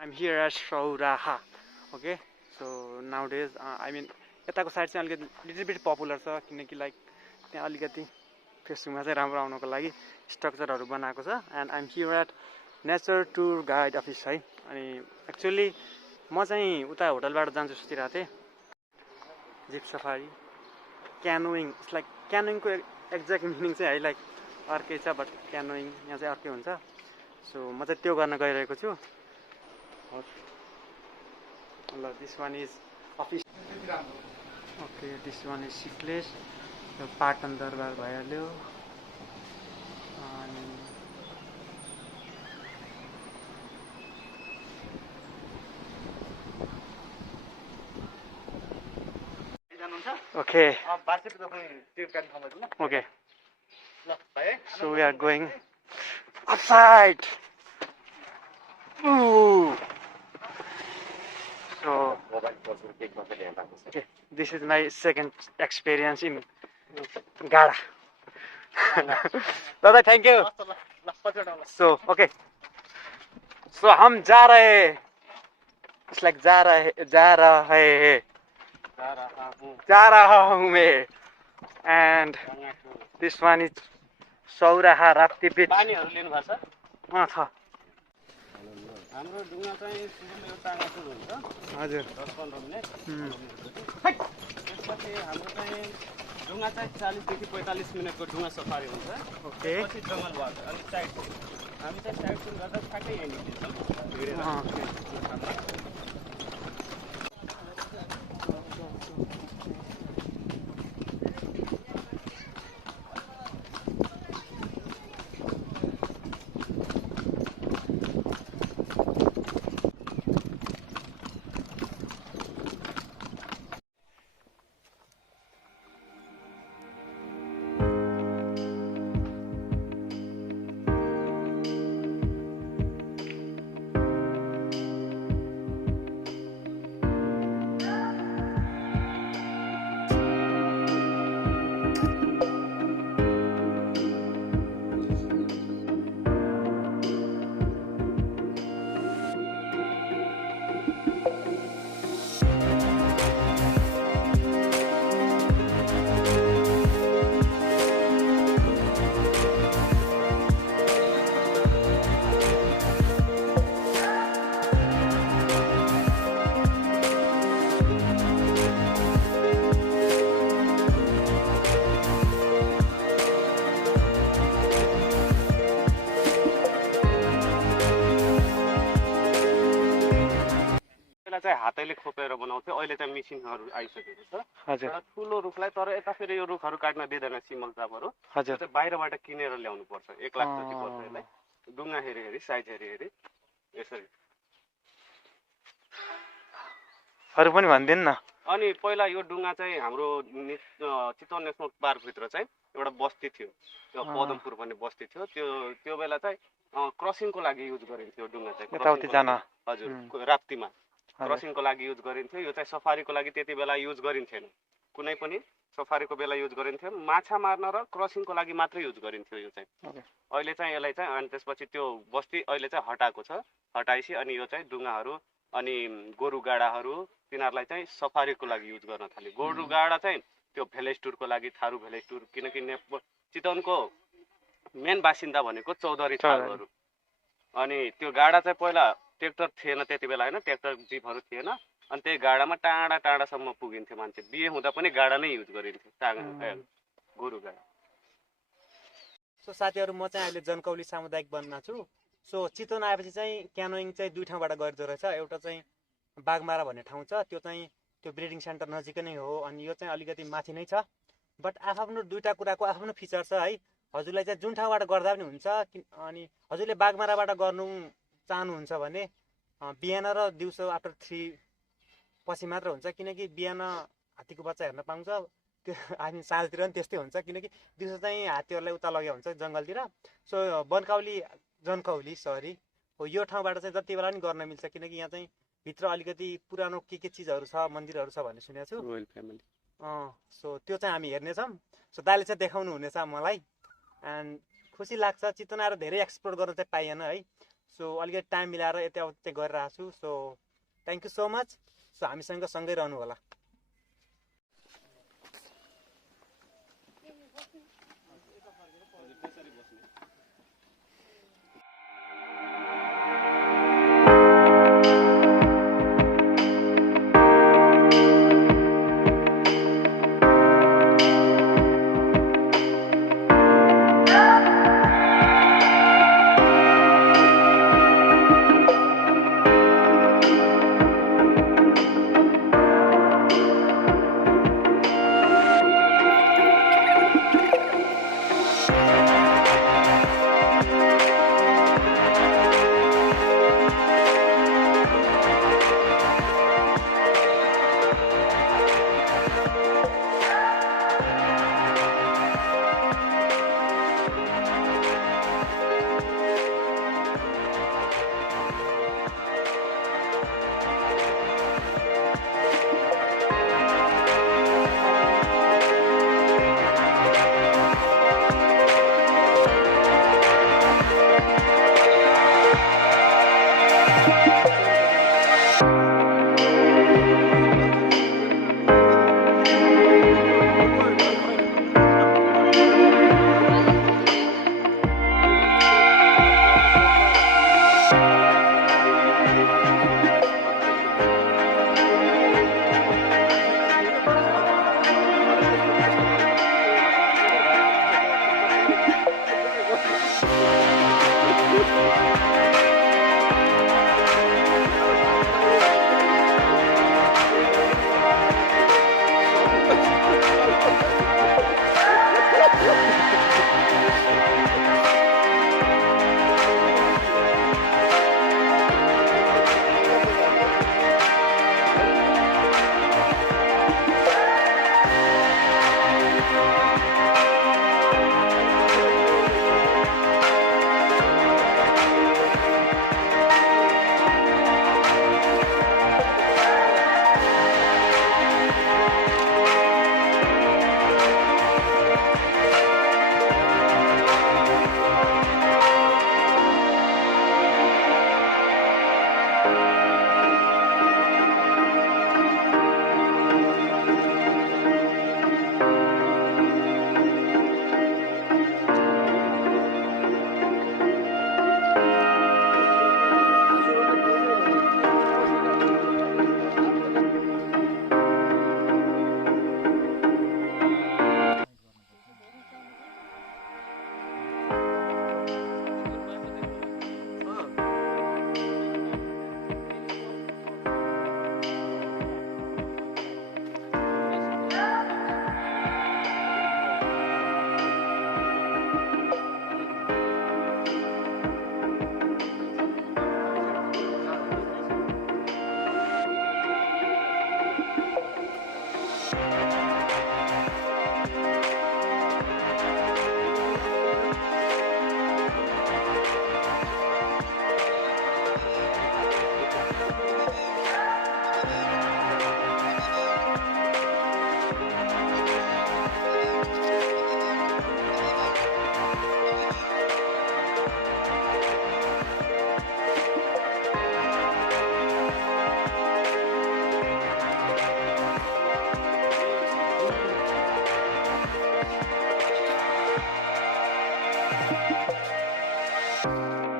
I'm here at Sauraha. Okay, so nowadays, I mean, यताको side चाहिँ अलिकति little beet popular छ किनकि लाइक त्यहाँ अलिकति फेसबुकमा चाहिँ राम्रो आउनको लागि स्ट्रक्चरहरू बनाएको छ and I'm here at nature tour guide office है अनि एक्चुअली म चाहिँ उता होटलबाट जान्छु सोचिरहेको थिएँ zip safari canoeing it's like क्यानोइङको एक्ज्याक्ट मिनिङ चाहिँ है लाइक अर्कै छ बट क्यानोइङ यहाँ चाहिँ अर्कै हुन्छ सो म चाहिँ त्यो गर्न गइरहेको छु ल this one is office okay this one is Sikles यो पाटन दरबार भइहाल्यो अनि okay okay so we are going outside. Ooh. So okay, this is my second experience in Gada. Dada, thank you. So okay, so हम जा रहे हैं. It's like जा रहा हूँ मैं. And this one is Sauraha Rapti beach. पानीहरु लिनु भएको छ छ हाम्रो डुङ्गा चाहिँ सुरुमा एउटा टाङ्गाको हुन्छ हजुर 10-15 मिनेट त्यसपछि हाम्रो चाहिँ डुङ्गा चाहिँ 40 देखि 45 मिनेटको डुङ्गा सफारी हुन्छ ओके पछि जंगल वाक अनि साइड हामी चाहिँ साइड टुर गर्दा ठ्याक्कै यही निक्लिन्छौँ ओके चाहिँ हातैले खोपेर बनाउँथ्यो अहिले चाहिँ मेसिनहरु आइसकेको छ हजुर एउटा ठुलो रुखलाई तर यता फेरि यो रुखहरु काट्न दिदैन सिमल चापहरु हजुर चाहिँ बाहिरबाट किनेर ल्याउनु पर्छ 1 लाख जति पर्छ यसलाई डुङ्गा हेरी साइज हेरी यसरी अरु पनि भन्दिन न अनि पहिला यो डुङ्गा चाहिँ हाम्रो चितवन नेशनल पार्क भित्र चाहिँ एउटा बस्ती थियो त्यो पदमपुर भन्ने बस्ती थियो त्यो बेला चाहिँ क्रसिङको लागि युज गरिन्थ्यो डुङ्गा चाहिँ यताउति जान हजुर राप्तीमा क्रसिङको लागि युज गरिन्थ्यो यो चाहिँ सफारीको लागि त्यति बेला युज गरिन्थेन कुनै पनि सफारीको बेला युज गरिन्थ्यो माछा मार्न र क्रसिङको लागि मात्र युज गरिन्थ्यो यो चाहिँ अहिले चाहिँ यसलाई चाहिँ अनि त्यसपछि त्यो बस्ती अहिले चाहिँ हटाएको छ हटाइसी अनि यो चाहिँ डुङ्गाहरू अनि गोरु गाडाहरू तिनीहरूलाई चाहिँ सफारीको लागि युज गर्न थाल्यो गोरु गाडा चाहिँ त्यो भिलेज टुरको लागि थारू भिलेज टुर किनकि चितवनको मेन बासिन्दा भनेको चौधरी थारूहरू अनि त्यो गाडा चाहिँ पहिला ट्र्याक्टर थिएन त्यति बेला हैन ट्र्याक्टर जिपहरु थिएन अनि त्यही गाडामा टाढा टाढासम्म पुगिन्थ्यो मान्छे बिहे हुँदा पनि गाडा नै युज गरिन्थ्यो गोरु गाडा सो साथीहरु म चाहिँ अहिले जनकौली सामुदायिक वनमा छु सो चितवन आएपछि चाहिँ क्यानोइङ चाहिँ दुई ठाउँबाट गरिदो रहेछ एउटा चाहिँ बागमारा भन्ने ठाउँ छ त्यो चाहिँ त्यो ब्रिडिङ सेन्टर नजिकै नै हो अनि यो चाहिँ अलिकति माथि नै छ बट आफ्नो दुईटा कुराको आफ्नो फिचर छ है हजुरलाई चाहिँ जुन ठाउँबाट गर्दा पनि हुन्छ अनि हजुरले बागमाराबाट गर्नु चाहनुहुन्छ भने बिहान र दिउँसो आफ्टर 3 पछि मात्र हुन्छ किनकि बिहान हात्तीको बच्चा हेर्न पाउँछ त्यो हामी साँझतिर पनि त्यस्तै हुन्छ किनकि दिउँसो चाहिँ हात्तीहरुलाई उता लग्या हुन्छ जंगलतिर सो जनकौली सरी हो यो ठाउँबाट चाहिँ जति बेला पनि गर्न मिल्छ किनकि यहाँ चाहिँ भित्र अलिकति पुरानो के चीजहरु छ मन्दिरहरु छ भन्ने सुनेको छु रोयल फ्यामिली सो त्यो चाहिँ हामी हेर्ने छौं सो दाइले चाहिँ देखाउनु हुनेछ मलाई एन्ड खुसी लाग्छ चितवन आएर धेरै एक्सप्लोर गर्न चाहिँ पाइएन है सो अलिकति टाइम मिलाएर यताउति चाहिँ गरिरहेको छु। So thank you so much. So हामीसँग सँगै रहनु होला।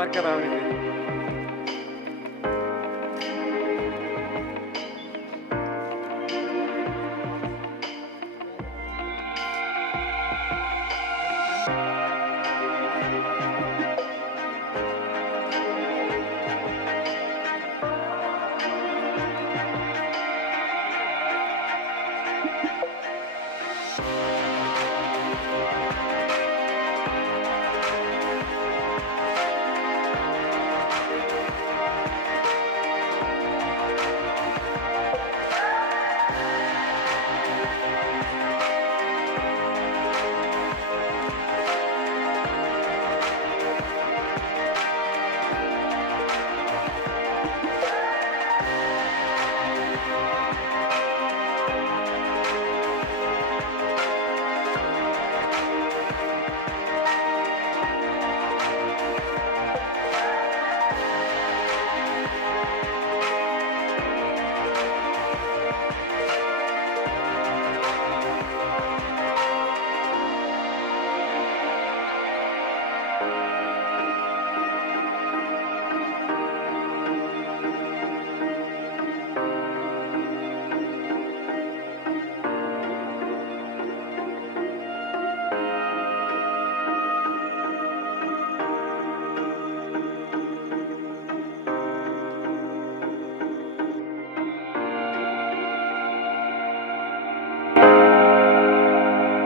Arkadan